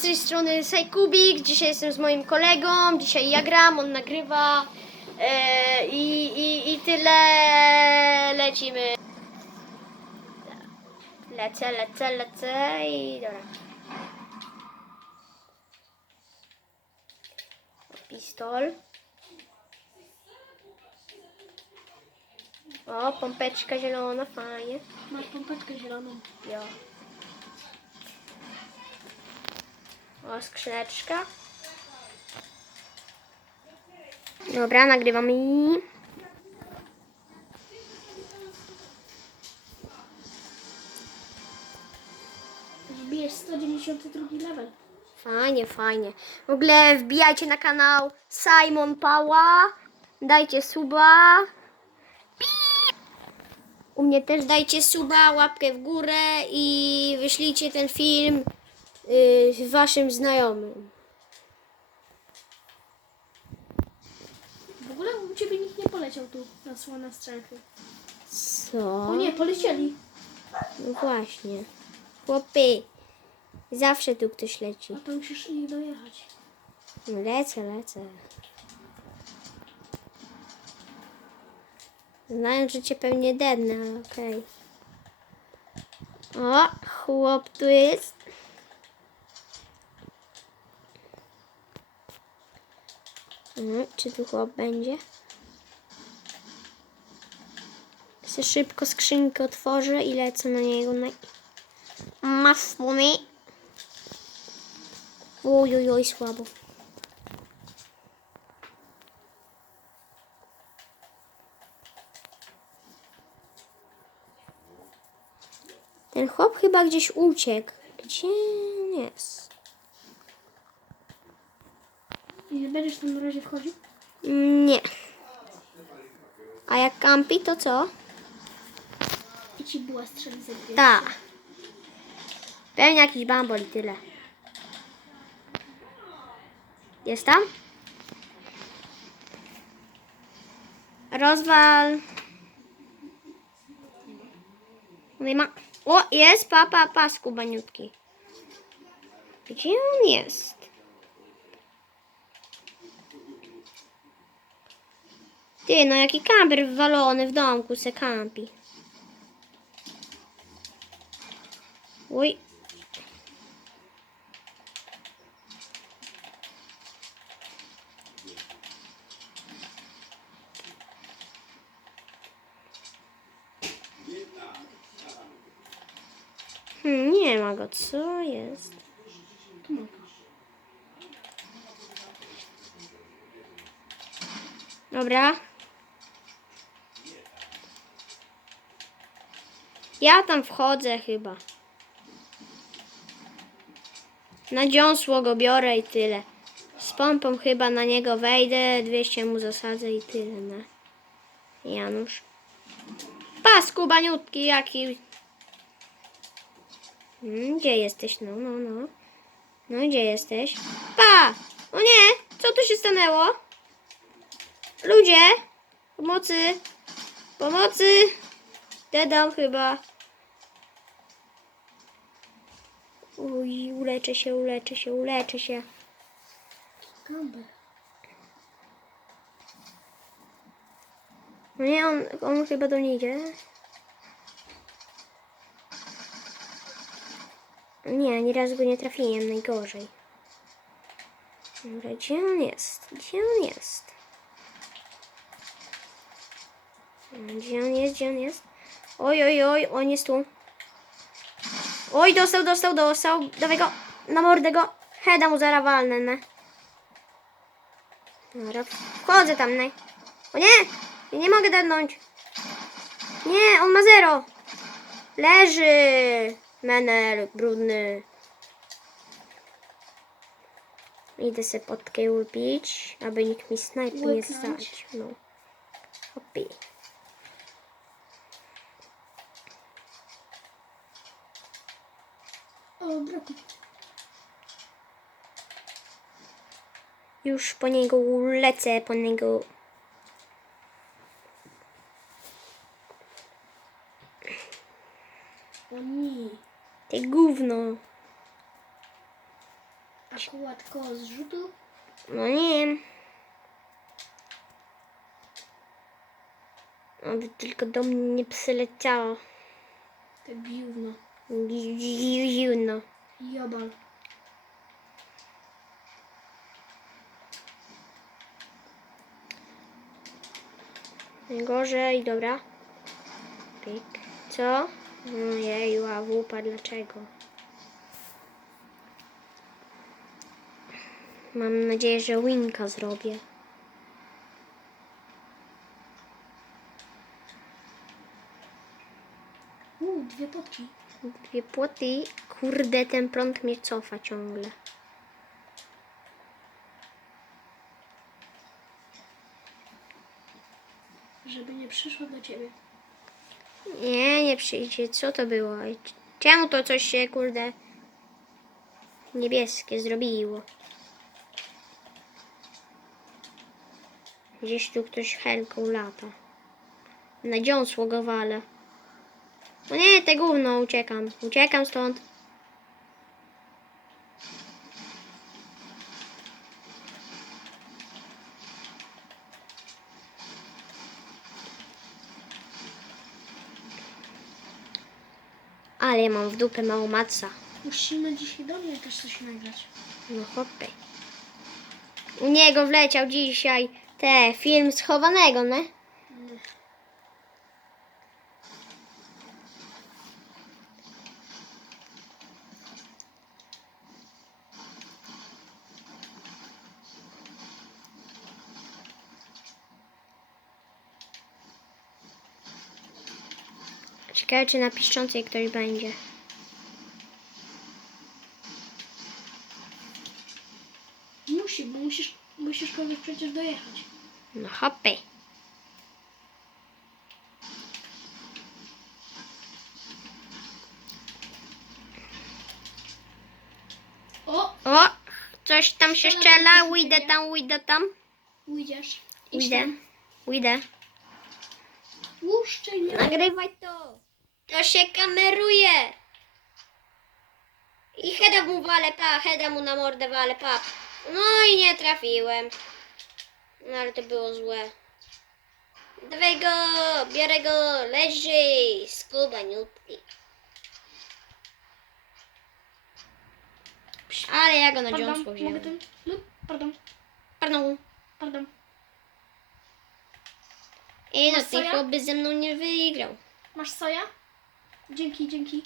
z tej strony Sajkubik. Dzisiaj jestem z moim kolegą. Dzisiaj ja gram, on nagrywa. E, i, i, I tyle lecimy. Lecę, lecę, lecę i dobra. Pistol. O, pompeczka zielona, fajnie. Masz pompeczkę zieloną. Jo. O, skrzyneczka. Dobra, nagrywamy. Wbijesz 192 level. Fajnie, fajnie. W ogóle wbijajcie na kanał Simon Pała. Dajcie suba. U mnie też dajcie suba, łapkę w górę i wyślijcie ten film yy, waszym znajomym. W ogóle u ciebie nikt nie poleciał tu na słone strzęchy. Co? O nie, polecieli. No właśnie. Chłopy, zawsze tu ktoś leci. A to musisz ich dojechać. No Lecę, lecę. Znając, że cię pewnie dednę, ale okej. O, chłop tu jest. Mm, czy tu chłop będzie? Se szybko skrzynkę otworzę i lecę na niego na... Masłony. Oj, oj, słabo. Ten chłop chyba gdzieś uciekł. Gdzie jest? Nie będziesz tam na razie wchodził? Nie. A jak kampi, to co? I ci była strzeli ze dwie. Tak. Pewnie jakiś bambol i tyle. Jest tam? Rozwal. Nie ma. O, jest papa pasku baniutki. Gdzie on jest? Ty, no jaki kamper wywalony w domku se kampi. Oj. Hmm, nie ma go. Co jest? Dobra. Ja tam wchodzę chyba. Na dziąsło go biorę i tyle. Z pompą chyba na niego wejdę, 200 mu zasadzę i tyle, no. Janusz. Pasku baniutki jaki. Hmm, gdzie jesteś? No, no, no. No, gdzie jesteś? Pa! O nie! Co tu się stanęło? Ludzie! Pomocy! Pomocy! Dedam chyba. Uj, uleczę się, uleczę się, uleczę się. No nie, on, on chyba do niej idzie. Nie, ani razu go nie trafiłem, najgorzej. Dobra, gdzie on jest? Gdzie on jest? Gdzie on jest? Gdzie on jest? Oj, oj, oj, on jest tu. Oj, dostał, dostał, dostał. Dawaj go, na mordę go. Heda mu zaraz walnę, ne. Dobra, wchodzę tam, ne. O nie! Ja nie mogę dednąć. Nie, on ma zero. Leży. Menel, brudny. Idę sobie potkę łupić, aby nikt mi snajpy nie stać. No. O, braku. Już po niego lecę, po niego. O nie. Ty gówno. Akurat koło zrzutu. No nie. Aby tylko do mnie nie przyleciało. Te biówno. Zimno. Jobal. Najgorzej, dobra. Pik. Co? Jeju, a wupa, dlaczego? Mam nadzieję, że winka zrobię. Uuu, dwie potki. Dwie płoty. Kurde, ten prąd mnie cofa ciągle. Żeby nie przyszło do ciebie. Nie, nie przyjdzie. Co to było? Czemu to coś się, kurde, niebieskie zrobiło? Gdzieś tu ktoś helką lata. Na dziąsło go walę. No nie, te gówno, uciekam. Uciekam stąd. Ale ja mam w dupę mało matca. Musimy dzisiaj do mnie też coś nagrać. No hopy. U niego wleciał dzisiaj te film schowanego, ne? Ciekawe, czy na piszczącej ktoś będzie. Musi, bo musisz, musisz kogoś przecież dojechać. No hopy. O! O, coś tam się strzela. Ujdę tam, ujdę tam. Ujdziesz. Idź Ujdę, tam. ujdę. Mnie. Nagrywaj to. To się kameruje. I Heda mu wale, pa, Heda mu na mordę wale, pa. No i nie trafiłem. No ale to było złe. Dawaj go, biorę go, leży, skubaniutki. Ale ja go na dziąsło mogę wziąłem. Lub, pardon, Pardon. pardon. I no, ten chłop by ze mną nie wygrał. Masz soja? Dzięki, dzięki.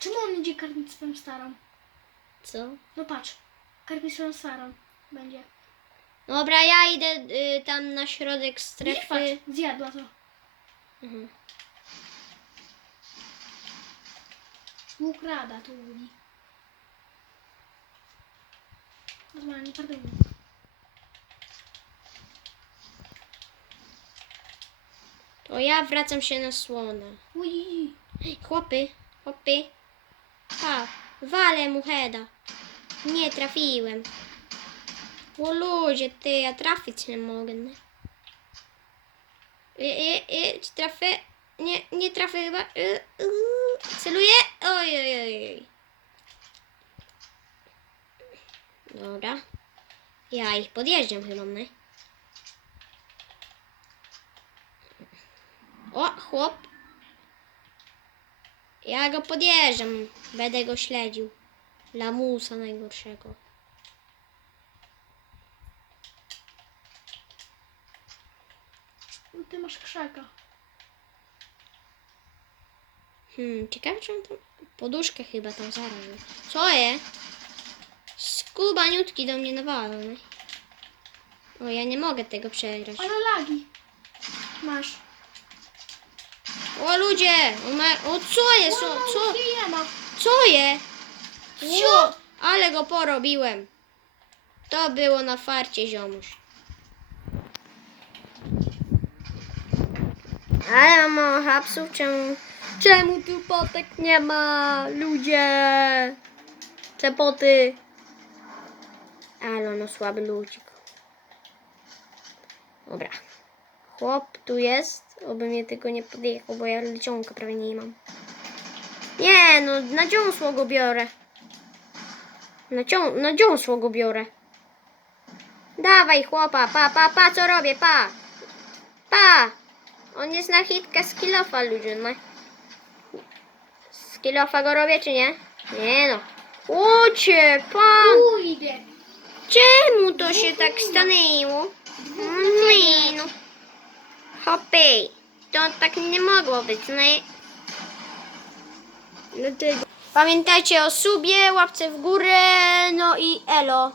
Czemu on idzie karmić swoją starą? Co? No patrz, karmi swoją starą. Będzie. Dobra, ja idę y, tam na środek strefy. patrz, zjadła to. Mhm. Łuk rada tu mówi. Normalnie, pardon. To ja wracam się na słonę. Uj, Chłopy, chłopy. Pa, walę mu heada. Nie trafiłem. O ludzie, ty, ja trafić nie mogę. I, i, i, czy trafię? Nie, nie trafię chyba. Y, y, celuję? Oj, oj, oj, oj. Dobra. Ja ich podjeżdżam chyba, nie? O, chłop. Ja go podjeżdżam. Będę go śledził. Lamusa najgorszego. no ty masz krzaka. Hmm, ciekawe czy on tam... Poduszkę chyba tam zaraził. Co je? Skubaniutki do mnie nawalał, nie? O, ja nie mogę tego przegrać. Ale lagi. Masz. O ludzie! O, ma... o co jest? O, co? Co je? Co? Co? Ale go porobiłem. To było na farcie, ziomuś. Ale mam mało hapsów, czemu... Czemu tu potek nie ma? Ludzie! Czepoty! Ale no słaby ludzik. Dobra. Chłop tu jest. Oby mnie tylko nie podjechał, bo ja lecionka prawie nie mam. Nie, no na dziąsło go biorę. Na, cią- na dziąsło go biorę. Dawaj chłopa, pa, pa, pa, co robię, pa. Pa. On jest na hitkę z kilofa, ludzie, no. Z kilofa go robię, czy nie? Nie no. Pan. Pójdę. Czemu to się tak stanęło? Nie no. Hopy. To tak nie mogło być, no i... Dlatego. Pamiętajcie o subie, łapce w górę, no i elo.